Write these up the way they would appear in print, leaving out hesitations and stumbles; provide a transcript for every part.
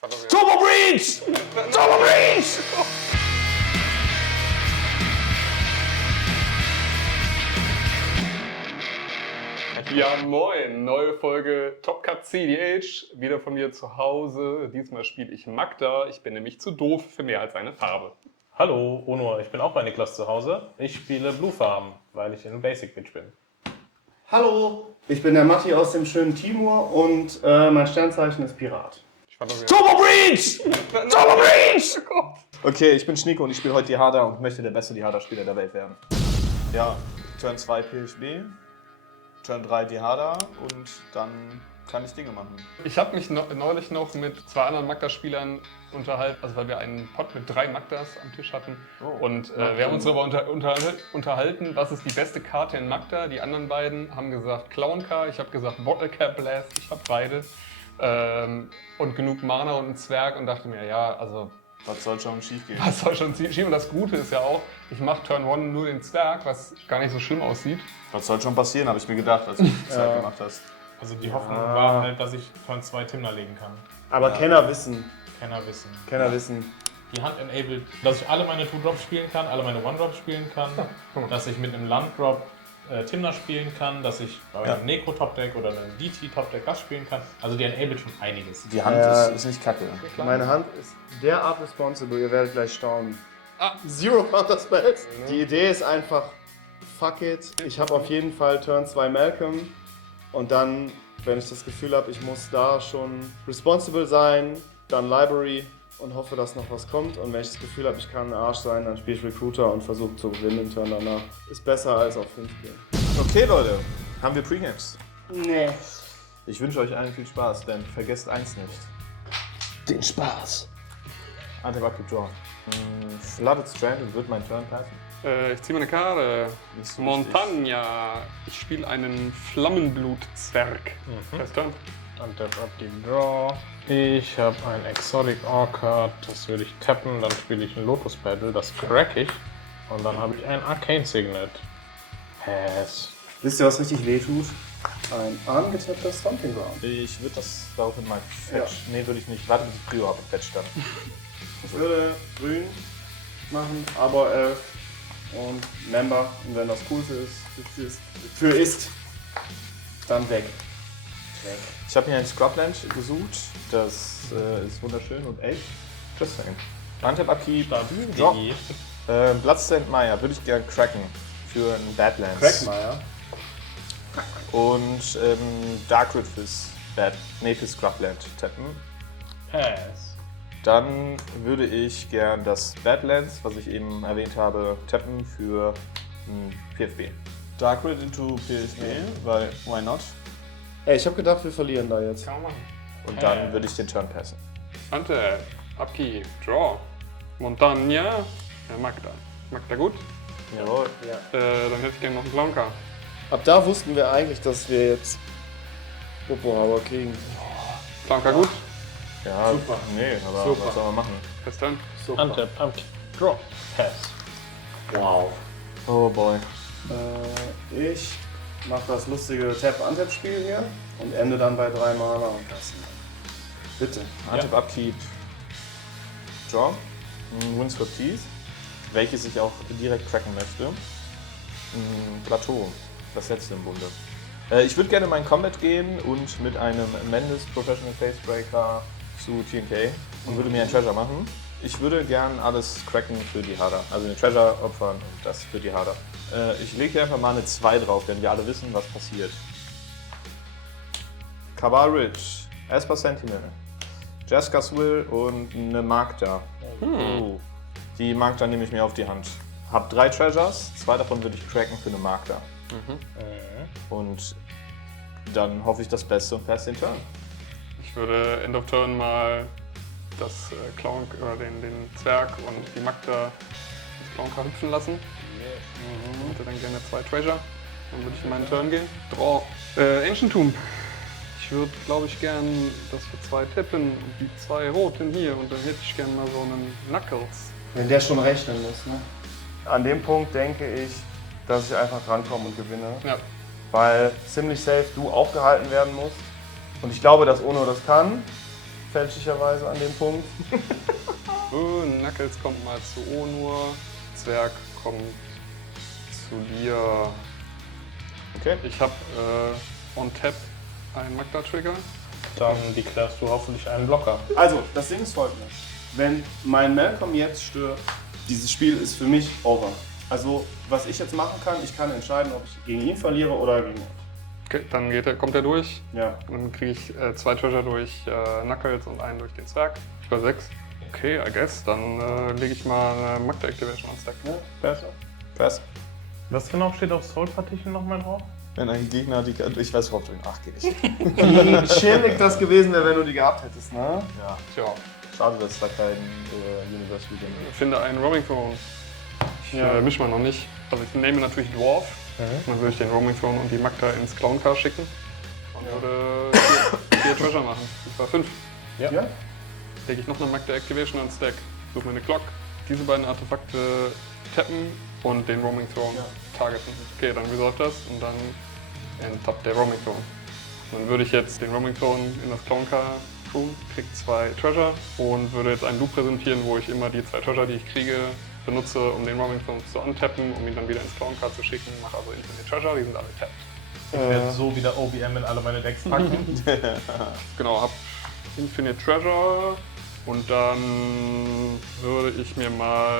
Turbo Breach! Turbo Breach! Ja, moin! Neue Folge Top Cut CDH. Wieder von mir zu Hause. Diesmal spiele ich Magda. Ich bin nämlich zu doof für mehr als eine Farbe. Hallo, Onur, ich bin auch bei Niklas zu Hause. Ich spiele Blue Farm, weil ich in Basic Bitch bin. Hallo, ich bin der Matti aus dem schönen Timur und mein Sternzeichen ist Pirat. Turbo Breach! Turbo Breach! Okay, ich bin Schnieko und ich spiele heute die Harder und möchte der beste die Harder-Spieler der Welt werden. Ja, Turn 2 PHB, Turn 3 die Harder und dann kann ich Dinge machen. Ich habe mich neulich noch mit zwei anderen Magda-Spielern unterhalten, also weil wir einen Pod mit 3 Magdas am Tisch hatten. Oh. Und wir haben uns darüber unterhalten, was ist die beste Karte in Magda. Die anderen beiden haben gesagt Clown Car, ich habe gesagt Bottle Cap Blast, ich habe beide. Und genug Mana und einen Zwerg und dachte mir, ja, also Was soll schon schief gehen? was soll schon schief? Und das Gute ist ja auch, ich mache Turn 1 nur den Zwerg, was gar nicht so schlimm aussieht. Was soll schon passieren, habe ich mir gedacht, als du die Zeit gemacht hast. Also die Hoffnung war halt, dass ich Turn 2 Timner legen kann. Aber Kenner wissen, Kenner wissen. Die Hand enabled, dass ich alle meine 2-Drops spielen kann, alle meine 1-Drops spielen kann, dass ich mit einem Land-Drop Timner spielen kann, dass ich bei einem Neko-Top-Deck oder einem DT-Top-Deck das spielen kann. Also die enabled schon einiges. Die Hand ist nicht kacke. meine Hand ist derart responsible, ihr werdet gleich staunen. Zero Counter-Spells. Die Idee ist einfach, fuck it, ich habe auf jeden Fall Turn 2 Malcolm und dann, wenn ich das Gefühl habe, ich muss da schon responsible sein, dann Library und hoffe, dass noch was kommt. Und wenn ich das Gefühl habe, ich kann ein Arsch sein, dann spiele ich Recruiter und versuche zu gewinnen im Turn danach. Ist besser als auf 5 gehen. Okay, Leute, haben wir Pregames. Nee. Ich wünsche euch allen viel Spaß, denn vergesst eins nicht. Den Spaß. Antibucky Draw. Flooded Strand wird mein Turn passen. Ich ziehe meine Karte. Nicht so Montagna. Ich spiele einen Flammenblut-Zwerg. First Turn. Und dann ab die Draw. Ich habe ein Exotic Orchard, das würde ich tappen, dann spiele ich ein Lotus Battle, das crack ich. Und dann habe ich ein Arcane Signet. Pass. Wisst ihr, was richtig wehtut? Ein angetappter Stomping Ground. Ich würde das daraufhin mal fetch. Nee, würde ich nicht. Warte, bis ich Prio habe fetch dann. Ich würde grün machen, aber 11 und Member. Und wenn das cool für ist, dann weg. Ich habe mir ein Scrubland gesucht. Das ist wunderschön und echt. Just saying. Untap Upkeep. Stabil, Drop. GG. Bloodstained Maya würde ich gerne cracken für ein Badlands. Crackmeier. Und Dark Rid fürs fürs Scrubland tappen. Pass. Dann würde ich gern das Badlands, was ich eben erwähnt habe, tappen für ein PFB. Dark Rid into PFB, weil why not? Ey, ich habe gedacht, wir verlieren da jetzt. Kann man machen. Und dann würde ich den Turn passen. Ante, Upkeep, Draw. Montagna. Ja, Magda. Magda gut. Jawohl. Dann hätte ich gerne noch einen Clowncar. Ab da wussten wir eigentlich, dass wir jetzt Popohauer kriegen. Clowncar gut. Ja, Super. Nee, aber Super. was soll man machen? First Turn. Untap, Upkeep, Draw. Pass. Wow. Oh boy. Ich mache das lustige Tap-Untap-Spiel hier und ende dann bei 3 Mana und das. Bitte. Untap Upkeep. Draw. Windswept Teeth. Welches ich auch direkt cracken möchte. Plateau. Das letzte im Bunde. Ich würde gerne in meinen Combat gehen und mit einem Mendes Professional Facebreaker zu TNK und würde mir ein Treasure machen. Ich würde gern alles cracken für die Harder. Also den Treasure opfern und das für die Harder. Ich lege hier einfach mal eine 2 drauf, denn wir alle wissen, was passiert. Kabar Ridge, Esper Sentinel, Jeskas Will und eine Magda. Die Magda nehme ich mir auf die Hand. Hab 3 Treasures, 2 davon würde ich cracken für eine Magda. Und dann hoffe ich das Beste und pass den Turn. Ich würde End of Turn mal das Clown oder den Zwerg und die Magda das Clowncar hüpfen lassen. Ich hätte dann gerne 2 Treasure. Dann würde ich in meinen Turn gehen. Draw. Ancient Tomb. Ich würde, glaube ich, gern das für 2 tippen und die 2 roten hier und dann hätte ich gern mal so einen Knuckles. Wenn der schon rechnen muss, ne? An dem Punkt denke ich, dass ich einfach drankomme und gewinne. Ja. Weil ziemlich safe du aufgehalten werden musst. Und ich glaube, dass Ono das kann. fälschlicherweise an dem Punkt. Knuckles kommt mal zu Onur. Zwerg kommt zu dir. Okay. Ich habe on Tap einen Magda-Trigger. Dann deklarierst du hoffentlich einen Blocker. Also, das Ding ist folgendes. Wenn mein Malcolm jetzt stirbt, dieses Spiel ist für mich over. Also, was ich jetzt machen kann, ich kann entscheiden, ob ich gegen ihn verliere oder gegen ihn. Okay, dann kommt er durch. Ja. Dann kriege ich 2 Treasure durch Knuckles und einen durch den Zwerg. Ich war 6. Okay, I guess. Dann lege ich mal eine Magda Activation on Stack. Ja, besser. Pass. Was genau steht auf Soul Partition nochmal drauf? Wenn ein Gegner die. Ich weiß überhaupt nicht. Ach, geht nicht. Wie schämig das gewesen wäre, wenn du die gehabt hättest, ne? Ja. Tja, Schade, dass es da kein Universal Game gibt. finde einen Roaming Throne. Ich mische mal noch nicht. Also ich nehme natürlich Dwarf. Dann würde ich den Roaming Throne und die Magda ins Clown Car schicken. Und würde 4 Treasure machen. Das war 5. Ja. Lege ich noch eine Magda Activation on Stack. Suche mir eine Clock. Diese beiden Artefakte tappen und den Roaming Throne targeten. Okay, dann resolve das und dann enttappt der Roaming Throne. Dann würde ich jetzt den Roaming Throne in das Clown Car tun, krieg 2 Treasure und würde jetzt einen Loop präsentieren, wo ich immer die 2 Treasure, die ich kriege, benutze, um den Roaming Throne zu untappen, um ihn dann wieder ins Clown Car zu schicken. Mache also Infinite Treasure, die sind alle tapped. Ich werde so wieder OBM in alle meine Decks packen. Genau, hab Infinite Treasure und dann würde ich mir mal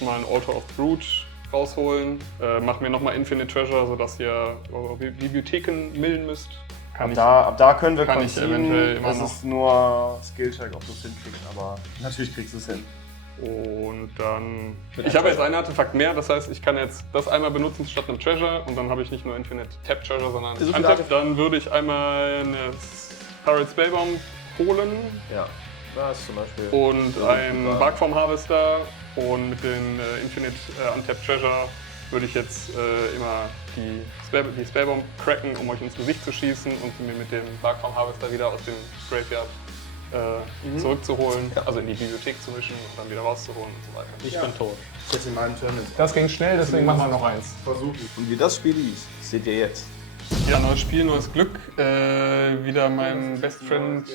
ein Altar of Brute rausholen. Mach mir nochmal Infinite Treasure, sodass ihr eure Bibliotheken millen müsst. Ab da können wir kann ich eventuell immer Das noch. ist nur Skillcheck, ob du es hinkriegst, aber natürlich kriegst du es hin. Und dann. Ich habe jetzt ein Artefakt mehr, das heißt, ich kann jetzt das einmal benutzen statt einem Treasure und dann habe ich nicht nur Infinite Tap Treasure, sondern So viele Untap. Dann würde ich einmal eine Pirate Spellbomb holen Ja. Da ist zum Beispiel. und Ja, einen super. Barkform Harvester und mit den Infinite Untap Treasure würde ich jetzt immer die Spellbomb cracken, um euch ins Gesicht zu schießen und mir mit dem Barkform Harvester wieder aus dem Graveyard zurückzuholen, also in die Bibliothek zu mischen und dann wieder rauszuholen und so weiter. Ich bin tot. Jetzt in meinem Turn ist. Das ging schnell, deswegen machen wir noch eins. Versuchen. Und wie das Spiel hieß, seht ihr jetzt. Ja, neues Spiel, neues Glück. Wieder mein Best Friend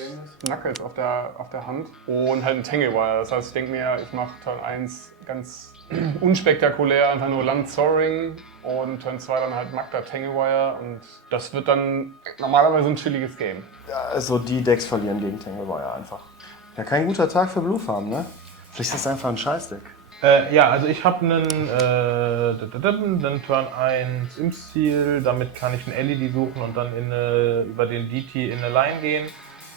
Knuckles auf der Hand und halt ein Tanglewire. Das heißt, ich denke mir, ich mache Turn 1 ganz unspektakulär, einfach nur Land Soaring und Turn 2 dann halt Magda Tanglewire und das wird dann normalerweise ein chilliges Game. Also die Decks verlieren gegen Tanglewire einfach. Ja, kein guter Tag für Blue Farm, ne? Vielleicht ist das einfach ein Scheißdeck. Ja, also ich habe einen Turn 1 im Ziel, damit kann ich einen LED suchen und dann über den DT in eine Line gehen.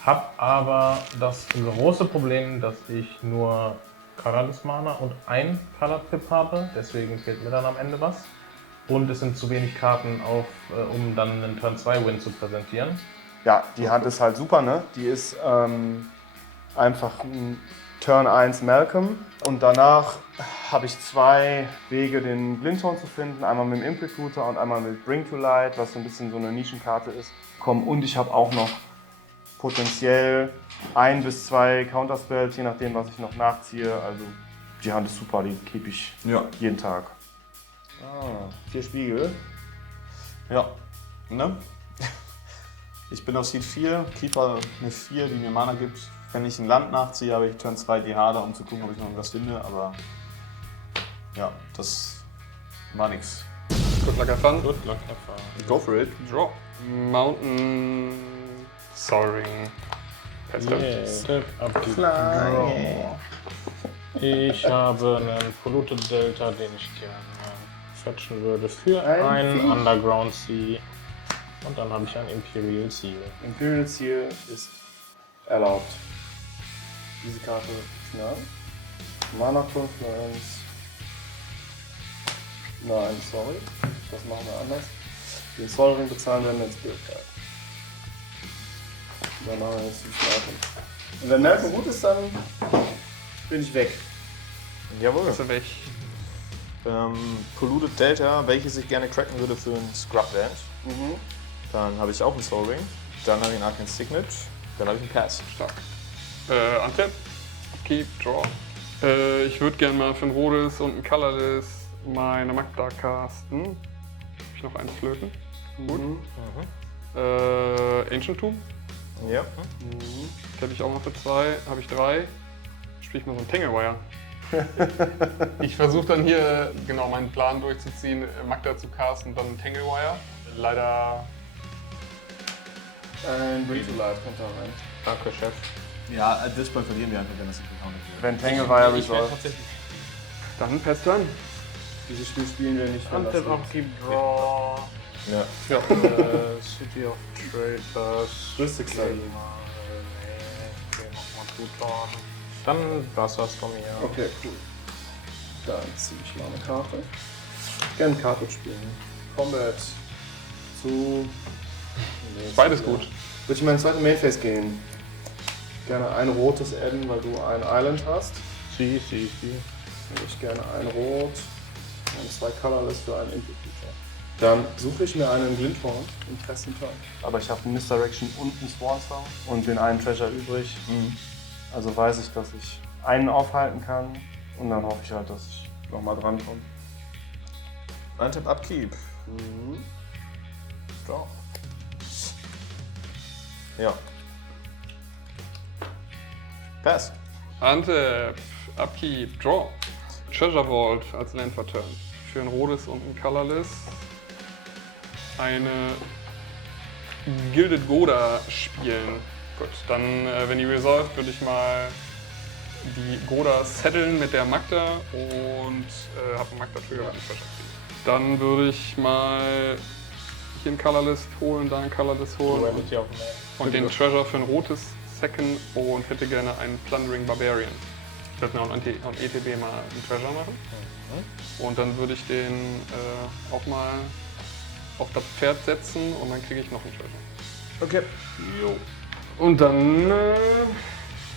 Hab aber das große Problem, dass ich nur Colorless Mana und ein Colored Pip habe, deswegen fehlt mir dann am Ende was. Und es sind zu wenig Karten um dann einen Turn 2 Win zu präsentieren. Ja, die Hand ist halt super, ne? Die ist einfach ein Turn 1 Malcolm. Und danach habe ich 2 Wege, den Blindhorn zu finden. Einmal mit dem Imp-Recruiter und einmal mit Bring to Light, was so ein bisschen so eine Nischenkarte ist. Und ich habe auch noch potenziell 1 bis 2 Counterspells, je nachdem, was ich noch nachziehe. Also die Hand ist super, die keep ich jeden Tag. 4 Spiegel. Ja. Ne? Ich bin auf Seed 4, Keeper eine 4, die mir Mana gibt. Wenn ich ein Land nachziehe, habe ich Turn 2 die Hader, um zu gucken, ob ich noch irgendwas finde, aber ja, das war nix. Good luck, have fun. Good luck, have Go for it. Draw. Mountain Soaring. fun. Ab die Draw. Ich habe einen Polluted Delta, den ich gerne fetchen würde für einen Underground Sea. Und dann habe ich ein Imperial Seal. Imperial Seal ist erlaubt. Diese Karte ist nah. Mana Confluence. Nein, sorry. Das machen wir anders. Den Soul Ring bezahlen werden wir ins Spirit Guide. Dann machen wir jetzt die Malcolm. Und wenn Malcolm gut ist, dann bin ich weg. Jawohl. Ist er weg. Polluted Delta, welches ich gerne cracken würde für ein Scrubland. Dann habe ich auch einen Soul Ring. Dann habe ich einen Arcane Signet. Dann habe ich einen Pass. Stark. Untap. Keep, Draw. Ich würde gerne mal für ein Rotes und ein Colorless meine Magda casten. Habe ich noch eins flöten? Gut. Ancient Tomb. Ja. Tappe ich auch noch für 2, habe ich 3. Spiele ich mal so einen Tanglewire. Ich versuche dann hier genau meinen Plan durchzuziehen, Magda zu casten und dann einen Tanglewire. Leider. Ein Bring to Life kommt da rein. Danke, Chef. Ja, at this point verlieren wir einfach, wenn das nicht gecountet wird. Wenn Tanglewire Ich werde resolved. tatsächlich Dann Pass Turn. Dieses Spiel spielen wir nicht. wenn das Untap, nicht- Upkeep, Draw. Ja. City of Traders. Rüstigkeit. Okay, nochmal Tuton. Dann das war's von mir. Okay, cool. Dann ziehe ich mal eine Karte. Gerne Karte spielen. Combat zu. Nee, Beides zu- gut. Würde ich in meine zweite Mainphase gehen. Gerne ein rotes adden, weil du ein Island hast. Sie. Würde ich gerne ein Rot und 2 Colorless für einen Input Feature. Dann suche ich mir einen Glinthorn im festen Turn. Aber ich habe einen Misdirection und einen Swansong und den einen Treasure übrig. Also weiß ich, dass ich einen aufhalten kann und dann hoffe ich halt, dass ich nochmal drankomme. Untap, Upkeep. Draw. Ja. Pass. Untap, Upkeep, Draw. Treasure Vault als Land for Turn. Für ein rotes und ein Colorless. Eine Gilded Goda spielen. Gut, dann, wenn die resolved, würde ich mal die Goda setteln mit der Magda und habe einen Magda-Trigger und einen Treasure kriegen. Dann würde ich mal hier einen Colorless holen, da einen Colorless holen Duality auf und den Treasure für ein rotes Second und hätte gerne einen Plundering Barbarian. Ich würde mir auch ein ETB mal einen Treasure machen. Und dann würde ich den auch mal auf das Pferd setzen und dann kriege ich noch einen Treasure. Okay. Jo. Und dann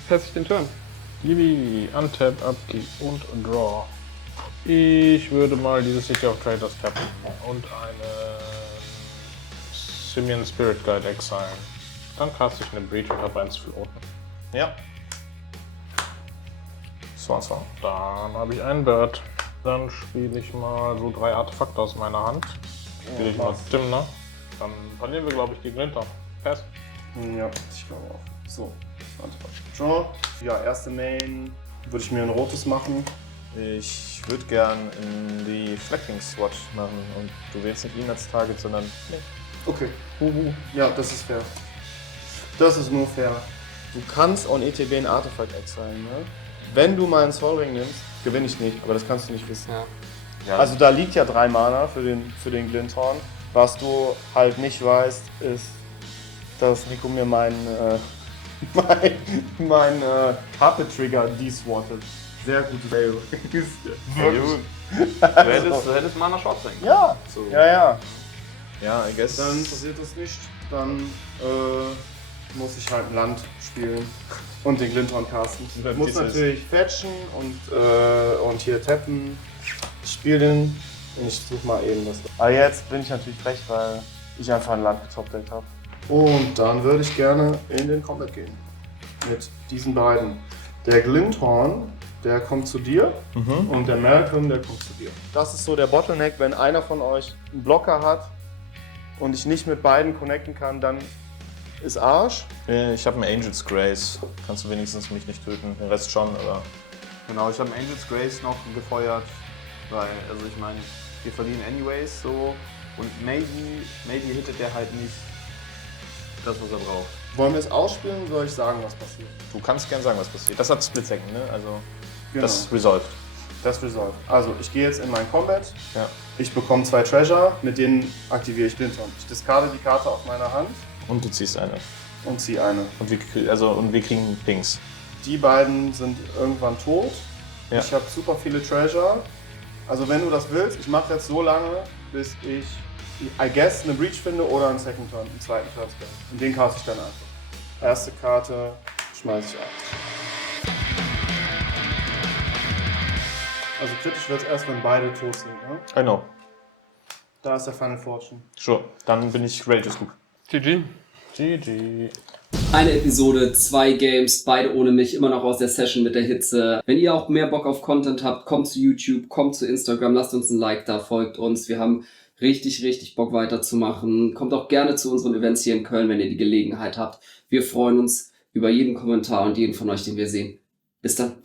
passe ich den Turn. Libby, Untap, Upkeep und Draw. Ich würde mal dieses City of Traders tappen und eine Simian Spirit Guide exilen. Dann cast ich eine Breach und habe eins floaten. Ja. Swansong. Dann habe ich einen Bird. Dann spiele ich mal so 3 Artefakte aus meiner Hand. Spiele ich mal Timner. Dann verlieren wir, glaube ich, gegen Winter. Pass. Ja, ich glaube auch. So, Draw. Ja, erste Main würde ich mir ein rotes machen. Ich würde gern in die Flecking Swatch machen und du wählst nicht ihn als Target, sondern Okay. Ja, das ist fair. Das ist nur fair. Du kannst on ETB ein Artefakt exilen, ne? Wenn du meinen Soul Ring nimmst, gewinne ich nicht, aber das kannst du nicht wissen. Ja. Also da liegt ja 3 Mana für den Glinthorn. Was du halt nicht weißt, ist, dass Nico mir mein Puppet Trigger deswattet. Sehr gutes Fail. Du hättest Mana Short sein können. Ja, so. ja. Ja, I guess. Dann passiert das nicht. Dann muss ich halt ein Land spielen und den Glinthorn casten. Ich muss natürlich fetchen und hier tappen. Ich spiele den und ich suche mal eben was. Aber jetzt bin ich natürlich recht, weil ich einfach ein Land getopdeckt habe. Und dann würde ich gerne in den Combat gehen. Mit diesen beiden. Der Glinthorn, der kommt zu dir und der Malcolm, der kommt zu dir. Das ist so der Bottleneck, wenn einer von euch einen Blocker hat und ich nicht mit beiden connecten kann, dann ist Arsch. Ich habe einen Angel's Grace. Kannst du wenigstens mich nicht töten. Den Rest schon, aber. Genau, ich habe Angel's Grace noch gefeuert, weil, also ich meine, wir verlieren anyways so und maybe hittet der halt nicht das, was er braucht. Wollen wir es ausspielen, soll ich sagen, was passiert? Du kannst gern sagen, was passiert. Das hat Split Second, ne? Also. Genau. Das resolved. Das resolved. Also, ich gehe jetzt in mein Combat. Ja. Ich bekomme 2 Treasure, mit denen aktiviere ich Glinthorn. Ich discarde die Karte auf meiner Hand Und du ziehst eine. und ziehe eine. Und wir kriegen Dings. Die beiden sind irgendwann tot. Ja. Ich habe super viele Treasure. Also wenn du das willst, ich mache jetzt so lange, bis ich, I guess, eine Breach finde oder einen Second Turn, einen zweiten Turn Spell. Und den cast ich dann einfach. Erste Karte schmeiße ich ab. Also kritisch wird es erst, wenn beide tot sind. Ne? I know. Da ist der Final Fortune. Sure. Dann bin ich ready to scoop. GG. GG. Eine Episode, 2 Games, beide ohne mich, immer noch aus der Session mit der Hitze. Wenn ihr auch mehr Bock auf Content habt, kommt zu YouTube, kommt zu Instagram, lasst uns ein Like da, folgt uns. Wir haben richtig, richtig Bock weiterzumachen. Kommt auch gerne zu unseren Events hier in Köln, wenn ihr die Gelegenheit habt. Wir freuen uns über jeden Kommentar und jeden von euch, den wir sehen. Bis dann.